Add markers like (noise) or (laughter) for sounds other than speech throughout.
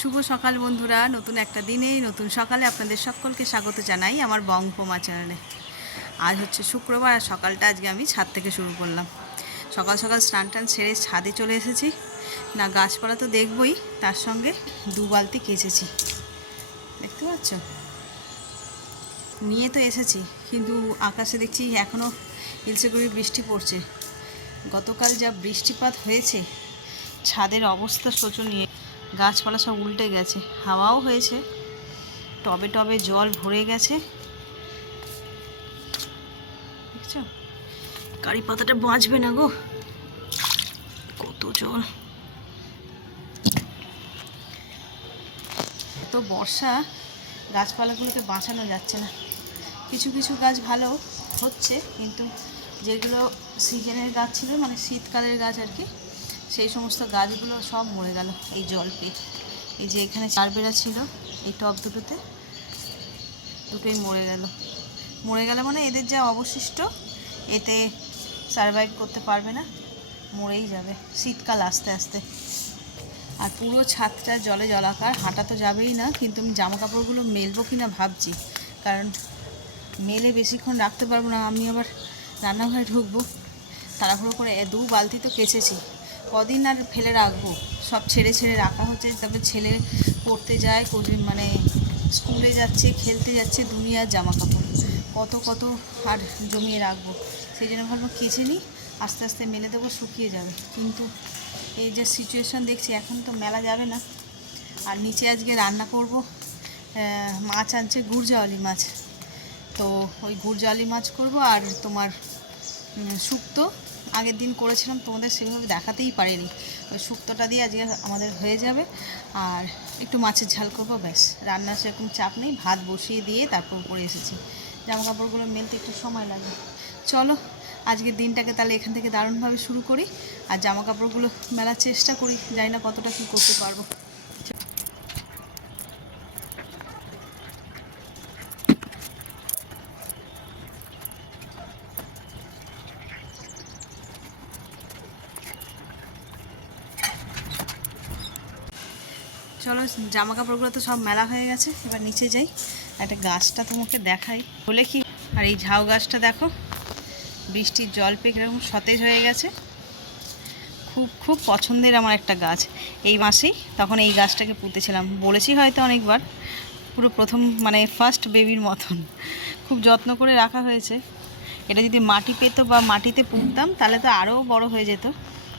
শুভ সকাল বন্ধুরা। নতুন একটা দিনে, নতুন সকালে আপনাদের সকলকে স্বাগত জানাই আমার বংপমা চ্যানেলে। আজ হচ্ছে শুক্রবার, আর সকালটা আজকে আমি ছাদ থেকে শুরু করলাম। সকাল সকাল স্নান টান সেরে ছাদে চলে এসেছি। না, গাছপালা তো দেখবই, তার সঙ্গে দু বালতি কেচেছি। দেখতে পাচ্ছ? নিয়ে তো এসেছি, কিন্তু আকাশে দেখছি এখনও করে বৃষ্টি পড়ছে। গতকাল যা বৃষ্টিপাত হয়েছে, ছাদের অবস্থা শোচনীয়। গাছপালা সব উল্টে গেছে। হাওয়াও হয়েছে। টবে টবে জল ভরে গেছে। কারি পাতাটা বাঁচবে না গো। কত জল। তো বর্ষা গাছপালাগুলোকে বাঁচানো যাচ্ছে না। কিছু কিছু গাছ ভালো হচ্ছে, কিন্তু যেগুলো সিজনের গাছ ছিল মানে শীতকালের গাছ আর কি সেই সমস্ত গাছগুলো সব মরে গেল, এই জল পেয়ে। এই যে এখানে চারবেড়া ছিল, এই টব দুটোতে দুটোই মরে গেল। মরে গেল মানে এদের যা অবশিষ্ট, এতে সারভাইভ করতে পারবে না, মরেই যাবে, শীতকাল আস্তে আস্তে। আর পুরো ছাদটা জলে জলাকার, হাঁটা তো যাবেই না, কিন্তু আমি জামা কাপড়গুলো মেলবো কি না ভাবছি, কারণ মেলে বেশিক্ষণ রাখতে পারব না, আমি আবার রান্নাঘরে ঢুকবো। তাড়াহুড়ো করে দু বালতি তো কেচেছি। কদিন আর ফেলে রাখব। সব ছেড়ে ছেড়ে রাখা হচ্ছে। তবে ছেলে পড়তে যায় মানে স্কুলে যাচ্ছে, খেলতে যাচ্ছে, দুনিয়ার জামা কাপড় কত কত আর জমিয়ে রাখব। সেই জন্য ভাবলাম কেচে নিই, আস্তে আস্তে মেলে দেবো, শুকিয়ে যাবে। কিন্তু এই যে সিচুয়েশান দেখছি, এখন তো মেলা যাবে না। আর নিচে আজকে রান্না করব মাছ আনছে গুড়জাওয়ালি মাছ। তো ওই গুড়জাওয়ালি মাছ করব আর তোমার শুক্তো আগের দিন করেছিলাম, তোমাদের সেভাবে দেখাতেই পারিনি। ওই শুক্তোটা দিয়ে আজকে আমাদের হয়ে যাবে। আর একটু মাছের ঝাল করব, ব্যাস। রান্নার সেরকম চাপ নেই, ভাত বসিয়ে দিয়ে তারপর উপরে এসেছি। জামা কাপড়গুলো মেলতে একটু সময় লাগে। চলো, আজকের দিনটাকে তাহলে এখান থেকে দারুণভাবে শুরু করি। আর জামা কাপড়গুলো মেলার চেষ্টা করি, জানি না কতটা কী করতে পারব চলো জামা কাপড়গুলো তো সব মেলা হয়ে গেছে, এবার নিচে যাই, একটা গাছটা তোমাকে দেখাই। বলে কি, আর এই ঝাউ গাছটা দেখো, বৃষ্টির জল পেয়ে কীরকম সতেজ হয়ে গেছে। খুব খুব পছন্দের আমার একটা গাছ। এই মাসেই তখন এই গাছটাকে পুঁতেছিলাম। বলেছি হয়তো অনেকবার, পুরো প্রথম মানে ফার্স্ট বেবির মতন। খুব যত্ন করে রাখা হয়েছে। এটা যদি মাটি পেতো বা মাটিতে পুঁততাম, তাহলে তো আরও বড় হয়ে যেত।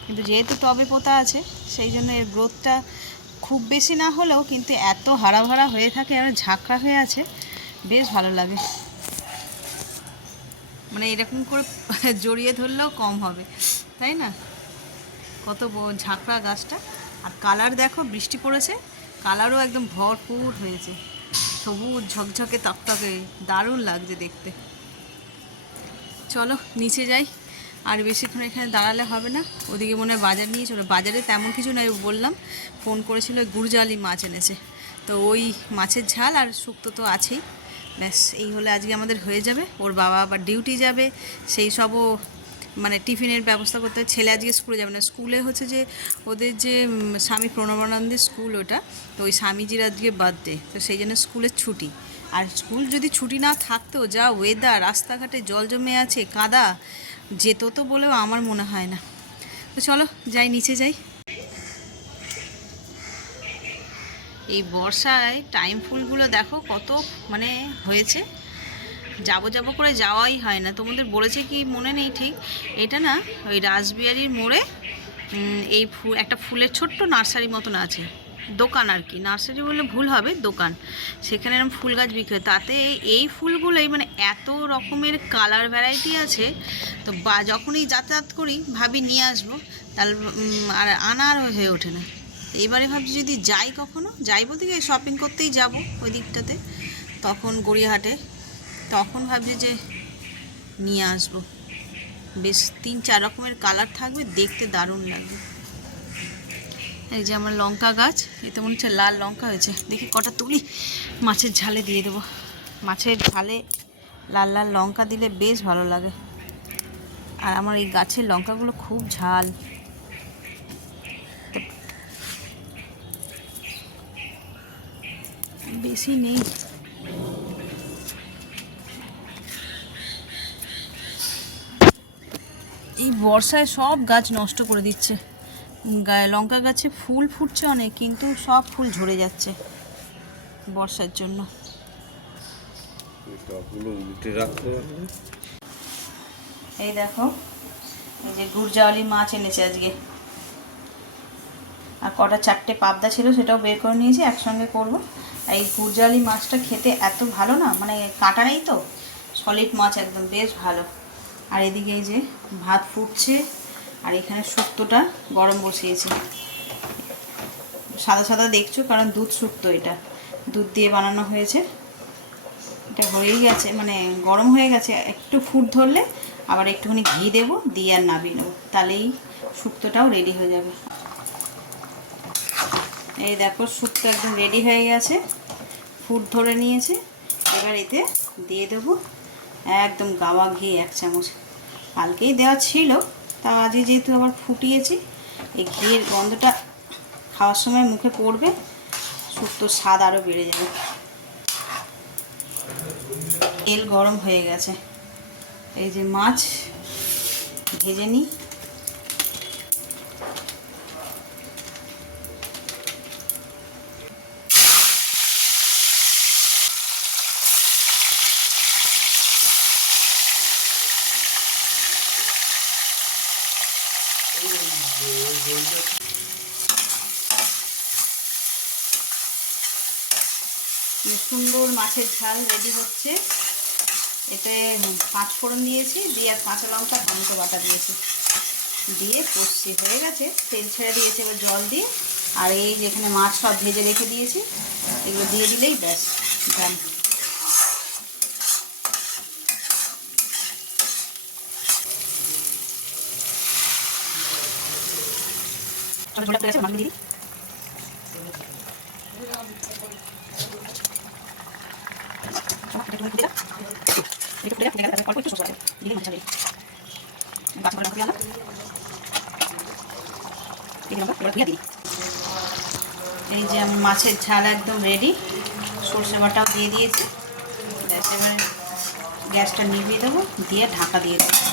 কিন্তু যেহেতু টবে পোতা আছে, সেই জন্য এর গ্রোথটা খুব বেশি না হলেও কিন্তু এত হারা ভরা হয়ে থাকে আর ঝাঁকড়া হয়ে আছে, বেশ ভালো লাগে। মানে এরকম করে (laughs) জড়িয়ে ধরলেও কম হবে, তাই না? কত ঝাঁকড়া গাছটা। আর কালার দেখো, বৃষ্টি পড়েছে, কালারও একদম ভরপুর হয়েছে। সবুজ ঝকঝকে তকতকে, দারুণ লাগছে দেখতে। চলো, নিচে যাই। আর বেশিক্ষণ এখানে দাঁড়ালে হবে না। ওদিকে মনে হয় বাজার নিয়ে চলো। বাজারে তেমন কিছু নয় বললাম। ফোন করেছিল গুড়জালি মাছ এনেছে। তো ওই মাছের ঝাল আর শুক্তো তো আছেই। ব্যাস, এই হলে আজকে আমাদের হয়ে যাবে। ওর বাবা আবার ডিউটি যাবে। সেই সবও মানে টিফিনের ব্যবস্থা করতে হবে ছেলে আজকে স্কুলে যাবে না। স্কুলে হচ্ছে যে ওদের যে স্বামী প্রণবানন্দের স্কুল ওটা, তো ওই স্বামীজির আজকে বার্থডে। তো সেই জন্য স্কুলের ছুটি। আর স্কুল যদি ছুটি না থাকতো, যা ওয়েদার রাস্তাঘাটে জল জমে আছে, কাদা যেত তো বলেও আমার মনে হয় না। তো চলো, যাই, নিচে যাই। এই বর্ষায় টাইম ফুলগুলো দেখো কত মানে হয়েছে। যাব যাব করে যাওয়াই হয় না। তোমাদের বলেছে কি মনে নেই ঠিক? এটা না ওই রাসবিহারির মোড়ে এই ফুল একটা ফুলের ছোট্ট নার্সারি মতন আছে। দোকান আর কি। নার্সারি বললে ভুল হবে, দোকান। সেখানে এরকম ফুল গাছ বিক্রি হয়। তাতে এই ফুলগুলোই মানে এত রকমের কালার ভ্যারাইটি আছে, তো বা যখনই যাতায়াত করি, ভাবি নিয়ে আসব, তাহলে আর আনার হয়ে ওঠে না। এবারে ভাবছি যদি যাই কখনো, যাই বলতে গিয়ে শপিং করতেই যাব ওই দিকটাতে, তখন গড়িয়াহাটে, তখন ভাবছি যে নিয়ে আসব। বেশ তিন চার রকমের কালার থাকবে, দেখতে দারুণ লাগবে। এই যে আমার লঙ্কা গাছ এতে মনে হচ্ছে লাল লঙ্কা হয়েছে। দেখি কটা তুলি। মাছের ঝালে দিয়ে দেবো। মাছের ঝালে লাল লাল লঙ্কা দিলে বেশ ভালো লাগে। আর আমার এই গাছের লঙ্কাগুলো খুব ঝাল। বেশি নেই। এই বর্ষায় সব গাছ নষ্ট করে দিচ্ছে। লঙ্কা গাছে ফুল ফুটছে অনেক কিন্তু সব ফুল ঝরে যাচ্ছে বর্ষার জন্য। এই দেখো এই যে গুড়জাওয়ালি মাছ এনেছে আজকে। আর কটা চারটে পাবদা ছিল সেটাও বের করে নিয়েছি একসঙ্গে করব। আর এই গুড়জাওয়ালি মাছটা খেতে এত ভালো না মানে কাটা নেই তো? সলিড মাছ একদম বেশ ভালো। আর এদিকে এই যে ভাত ফুটছে। আর এখানে শুক্তোটা গরম বসিয়েছি। সাদা সাদা দেখছ, কারণ দুধ শুক্তো এটা। দুধ দিয়ে বানানো হয়েছে। এটা হয়েই গেছে মানে গরম হয়ে গেছে। একটু ফুট ধরলে আবার একটুখানি ঘি দেবো, দিয়ে আর নাবিয়ে নেব। তাহলেই শুক্তোটাও রেডি হয়ে যাবে। এই দেখো শুক্তো একদম রেডি হয়ে গেছে। ফুট ধরে নিয়েছে। এবার এতে দিয়ে দেবো একদম গাওয়া ঘি, এক চামচ। কালকেই দেওয়া ছিল। তা আজই যেহেতু আবার ফুটিয়েছি, এই ঘিয়ের গন্ধটা খাওয়ার সময় মুখে পড়বে শুক্তোর স্বাদ আরও বেড়ে যাবে। তেল গরম হয়ে গেছে। এই যে মাছ ভেজে নিই। সুন্দর মাছের ঝাল রেডি হচ্ছে। এতে পাঁচ ফোড়ন দিয়েছি, দিয়ে আর কাঁচা লঙ্কা, টমেটো বাটা দিয়েছি। দিয়ে কষছি, হয়ে গেছে। তেল ছেড়ে দিয়েছি এবার জল দিয়ে। আর এই যেখানে মাছ সব ভেজে রেখে দিয়েছি, এগুলো দিয়ে দিলেই ব্যাস ডান এই যে মাছের ঝাল একদম রেডি সর্ষে বাটাও দিয়ে দিয়েছি। এবার গ্যাসটা নিভিয়ে দেবো, দিয়ে ঢাকা দিয়ে দেবো।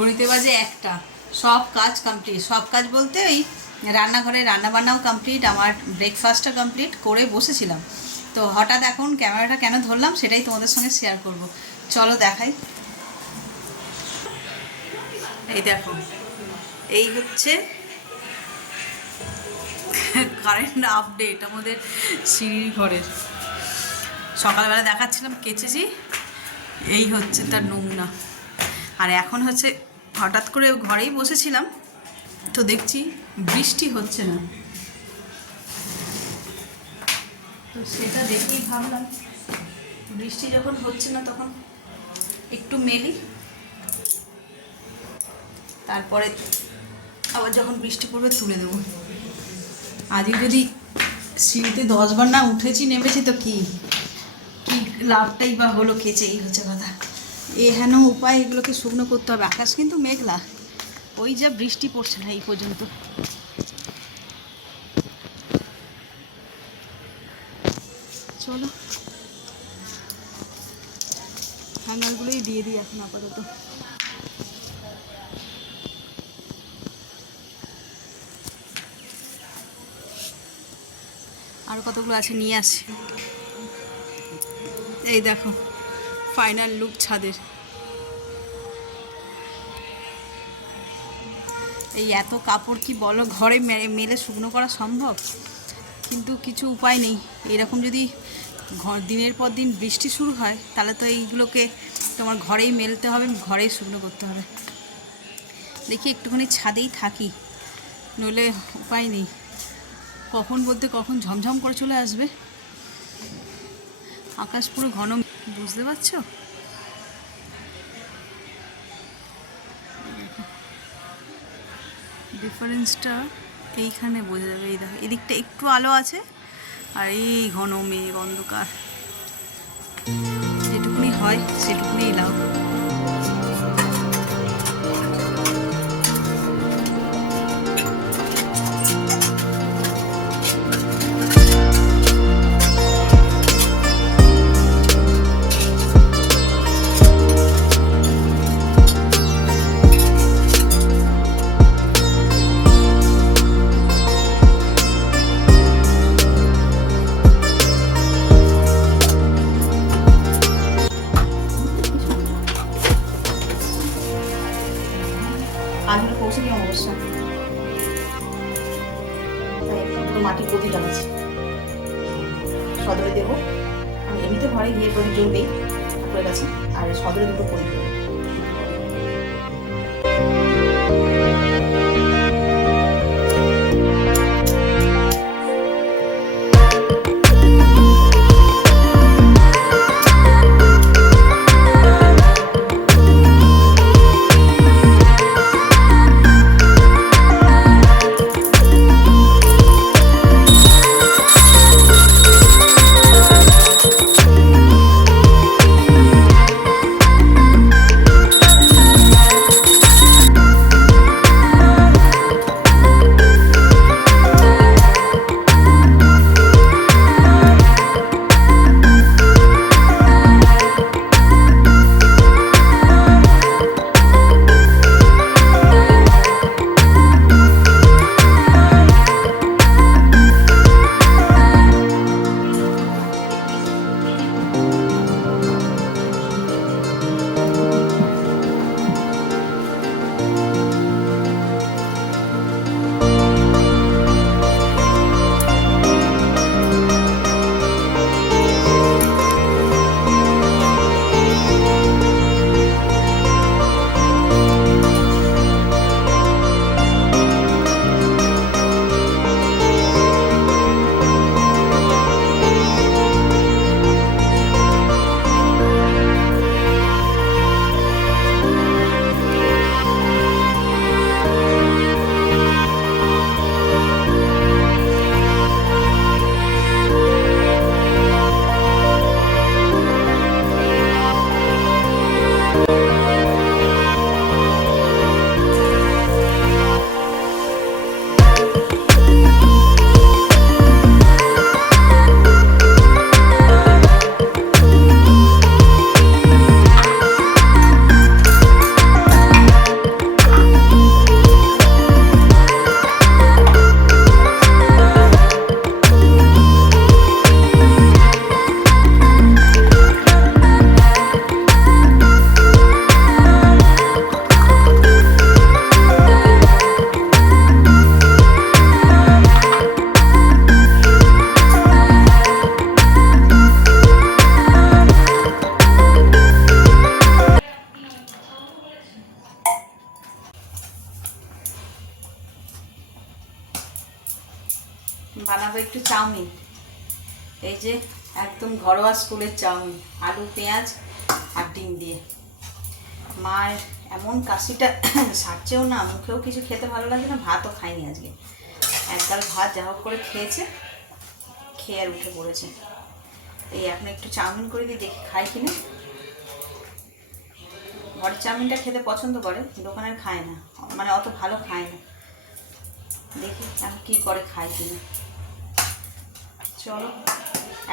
ঘড়িতে বাজে একটা। সব কাজ কমপ্লিট সব কাজ বলতে ওই রান্নাঘরে রান্নাবান্নাও কমপ্লিট আমার ব্রেকফাস্টটা কমপ্লিট করে বসেছিলাম। তো হঠাৎ এখন ক্যামেরাটা কেন ধরলাম সেটাই তোমাদের সঙ্গে শেয়ার করব। চলো দেখাই। এই দেখো, এই হচ্ছে কারেন্ট আপডেট আমাদের সিঁড়ির ঘরের। সকালবেলা দেখাচ্ছিলাম, কেচেছি। এই হচ্ছে তার নোংরা। আর এখন হচ্ছে হঠাৎ করে ঘরেই বসেছিলাম, তো দেখছি বৃষ্টি হচ্ছে না। তো সেটা দেখেই ভাবলাম, বৃষ্টি যখন হচ্ছে না তখন একটু মেলি, তারপরে আবার যখন বৃষ্টি পড়বে তুলে দেবো। আজকে যদি সিঁড়িতে দশবার না উঠেছি নেমেছি, তো কি? কি লাভটাই বা হলো কেচে হচ্ছে কথা। এহেন উপায় এগুলোকে শুকনো করতে হবে। আকাশ কিন্তু মেঘলা। ওই যা বৃষ্টি পড়ছে না এই পর্যন্ত। চলো। হ্যাঙ্গারগুলোই দিয়ে দিই এখন আপাতত। আরও কতগুলো আছে? নিয়ে আসি। এই দেখো। ফাইনাল লুক ছাদের। এই এত কাপড় কি বলো, ঘরে মেলে শুকনো করা সম্ভব? কিন্তু কিছু উপায় নেই। এরকম যদি ঘর দিনের পর দিন বৃষ্টি শুরু হয়, তাহলে তো এইগুলোকে তোমার ঘরেই মেলতে হবে, ঘরেই শুকনো করতে হবে। দেখি একটুখানি ছাদেই থাকি, নইলে উপায় নেই। কখন বলতে কখন ঝমঝম করে চলে আসবে? আকাশ পুরো ঘন বুঝতে পারছ? ডিফারেন্সটা এইখানে বোঝা যাবে। এই দেখো, এদিকটা একটু আলো আছে, আর এই ঘন মেঘ অন্ধকার। যেটুকুনি হয় সেটুকুনি লাভ। এই যে একদম ঘরোয়া স্কুলের চাউমিন, আলু, পেঁয়াজ আর ডিম দিয়ে। মায়ের এমন কাশিটা (coughs) সারছেও না, মুখেও কিছু খেতে ভালো লাগে না, ভাতও খায়নি আজকে। একগাল ভাত যা হোক করে খেয়েছে, খেয়ে আর উঠে পড়েছে। এই এখন একটু চাউমিন করে দিই, দেখি খাই কিনা ঘরের চাউমিনটা খেতে পছন্দ করে দোকানের খায় না মানে অত ভালো খায় না। দেখি এখন কী করে খায় কিনা চলো।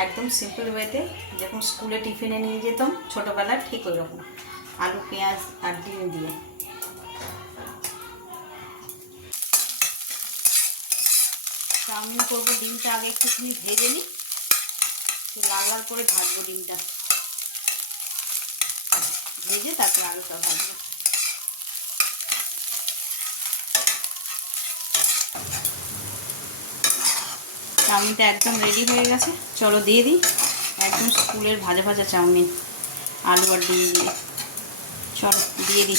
একদম সিম্পল ওয়েতে যখন স্কুলে টিফিনে নিয়ে যেতাম ছোটোবেলার ঠিক ওই রকম আলু, পেঁয়াজ আর ডিম দিয়ে। চাউমিন করব ডিমটা আগে একটুখানি ভেজে নিই। লাল লাল করে ভাজবো ডিমটা। ভেজে তারপরে আলুটা ভাজবো। চাউমিনটা একদম রেডি হয়ে গেছে। চলো দিয়ে দিই। একদম স্কুলের ভাজা ভাজা চাউমিন। আলু আর ডিম দিয়ে। চলো, দিয়ে দিই।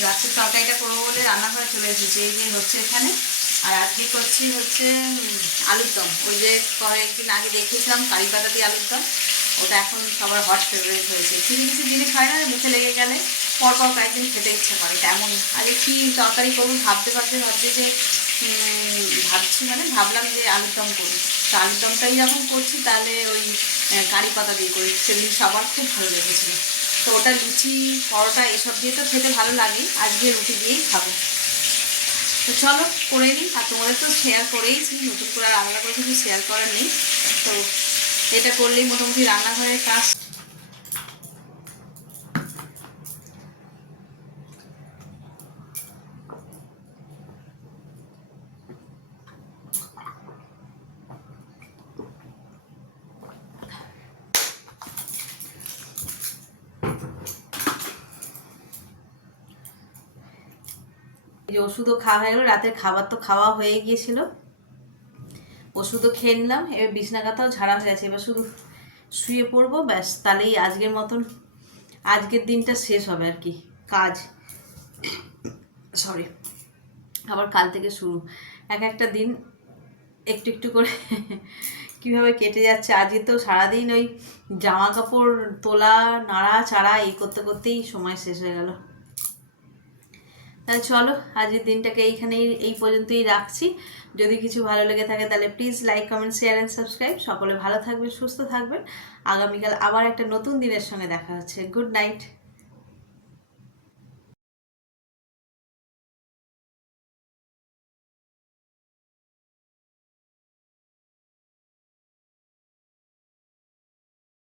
রাত্রের তরকারিটা করব বলে রান্নাঘরে চলে এসেছি। এই যে হচ্ছে এখানে। আর আজকে করছি হচ্ছে আলুর দম। ওই যে কয়েকদিন আগে দেখিয়েছিলাম, কারি পাতা দিয়ে আলুর দম। ওটা এখন সবার হট ফেভারিট হয়েছে। কিছু কিছু জিনিস হয় না? মুখে লেগে গেলে। পরপর কয়েকদিন খেতে ইচ্ছে করে তেমন আগে কী তরকারি করব, ভাবতে ভাবতে ভাবতে যে ভাবছি মানে ভাবলাম যে আলুর দম করি। তো আলুর দমটাই যখন করছি তাহলে ওই কারি পাতা দিয়ে করি। সেদিন সবার খুব ভালো লেগেছিলো। তো ওটা লুচি, পরোটা এসব দিয়ে তো খেতে ভালো লাগে। আজকে রুটি দিয়েই খাব। তো চলো করে নিই। আর তোমাদের তো শেয়ার করেইছি, নতুন করে আলাদা করে কিছু শেয়ার করার নেই। তো এটা করলেই মোটামুটি রান্নাঘরের কাজ এই যে ওষুধও খাওয়া হয়ে গেলো, রাতের খাবার তো খাওয়া হয়ে গিয়েছিল। ওষুধও খেয়ে নিলাম, এবার বিছনা কাতাও ঝাড়া হয়ে গেছে, এবার শুধু শুয়ে পড়ব, ব্যাস, তাহলেই আজকের মতন আজকের দিনটা শেষ হবে আর কি, কাজ। সরি আবার কাল থেকে শুরু। এক একটা দিন একটু একটু করে কীভাবে কেটে যাচ্ছে, আজকে তো সারাদিন ওই জামা কাপড় তোলা নাড়া চাড়া এই করতে করতেই সময় শেষ হয়ে গেল। চলো, আজকের দিনটাকে এইখানেই, এই পর্যন্তই রাখছি। যদি কিছু ভালো লেগে থাকে তাহলে please like comment share and subscribe সকলে ভালো থাকবে সুস্থ থাকবেন। আগামীকাল আবার একটা নতুন দিনের সঙ্গে দেখা হচ্ছে। Good night